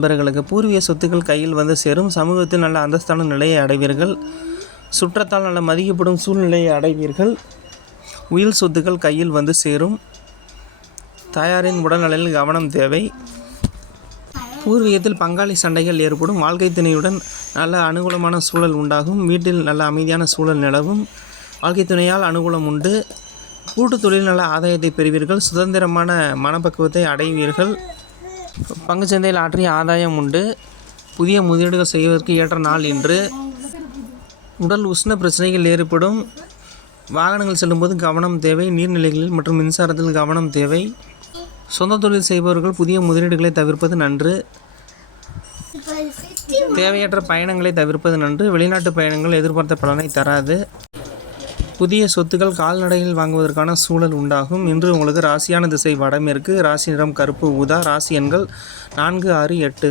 நண்பர்களுக்கு பூர்வீக சொத்துக்கள் கையில் வந்து சேரும். சமூகத்தில் நல்ல அந்தஸ்தான நிலையை அடைவீர்கள். சுற்றத்தால் நல்ல மதிக்கப்படும் சூழ்நிலையை அடைவீர்கள். உயில் சொத்துக்கள் கையில் வந்து சேரும். தாயாரின் உடல்நலையில் கவனம் தேவை. பூர்வீகத்தில் பங்காளி சண்டைகள் ஏற்படும். வாழ்க்கை துணையுடன் நல்ல அனுகூலமான சூழல் உண்டாகும். வீட்டில் நல்ல அமைதியான சூழல் நிலவும். வாழ்க்கை துணையால் அனுகூலம் உண்டு. கூட்டு தொழில் நல்ல ஆதாயத்தை பெறுவீர்கள். சுதந்திரமான மனப்பக்குவத்தை அடைவீர்கள். பங்குச்சந்தையில் ஆற்றிய ஆதாயம் உண்டு. புதிய முதலீடுகள் செய்வதற்கு ஏற்ற நாள் இன்று. உடல் உஷ்ண பிரச்சனைகள் ஏற்படும். வாகனங்கள் செல்லும்போது கவனம் தேவை. நீர்நிலைகளில் மற்றும் மின்சாரத்தில் கவனம் தேவை. சொந்த தொழில் செய்பவர்கள் புதிய முதலீடுகளை தவிர்ப்பது நன்று. தேவையற்ற பயணங்களை தவிர்ப்பது நன்று. வெளிநாட்டு பயணங்கள் எதிர்பார்த்த பலனை தராது. புதிய சொத்துக்கள் கால்நடைகள் வாங்குவதற்கான சூழல் உண்டாகும். இன்று உங்களுக்கு ராசியான திசை வடமேற்கு. ராசி நிறம் கருப்பு ஊதா. ராசி எண்கள் 4, 6, 8.